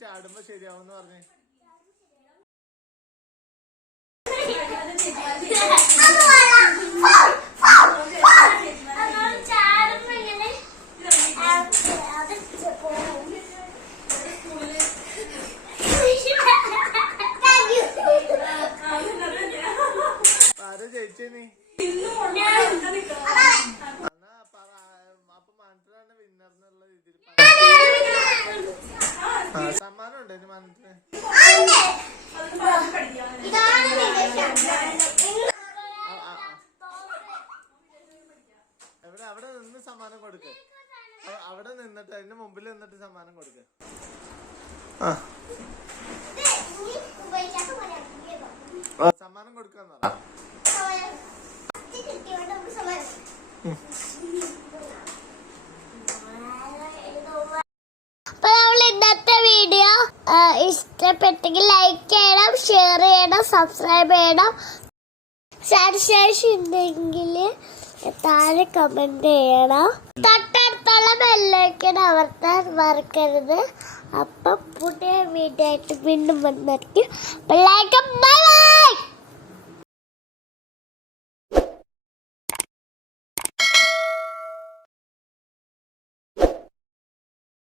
ചാടുമ്പോ ശരിയാവുന്ന് പറഞ്ഞേ. ആരാ ജയിച്ചേ നീ? അപ്പൊ മനസ്സിലാണ് വിന്നർന്നുള്ള രീതിയിൽ സമ്മാനം ഉണ്ടോ ഇനി മനസ്സിന്? എവിടെ? അവിടെ നിന്ന് സമ്മാനം കൊടുക്ക. അവിടെ നിന്നിട്ട് അതിന്റെ മുമ്പിൽ നിന്നിട്ട് സമ്മാനം കൊടുക്ക. സമ്മാനം കൊടുക്കാന്ന് പറ. ഇന്നത്തെ വീഡിയോ ഇഷ്ടപ്പെട്ടെങ്കിൽ ലൈക്ക് ചെയ്യണം, ഷെയർ ചെയ്യണം, സബ്സ്ക്രൈബ് ചെയ്യണം. സംശയം ഉണ്ടെങ്കിൽ താഴെ കമന്റ് ചെയ്യണം. തൊട്ടടുത്തുള്ള ബെല്ലൈക്കൺ അമർത്താൻ മറക്കരുത്. അപ്പം പുതിയ വീഡിയോ ആയിട്ട് വീണ്ടും വന്നിരിക്കും. Bye bye.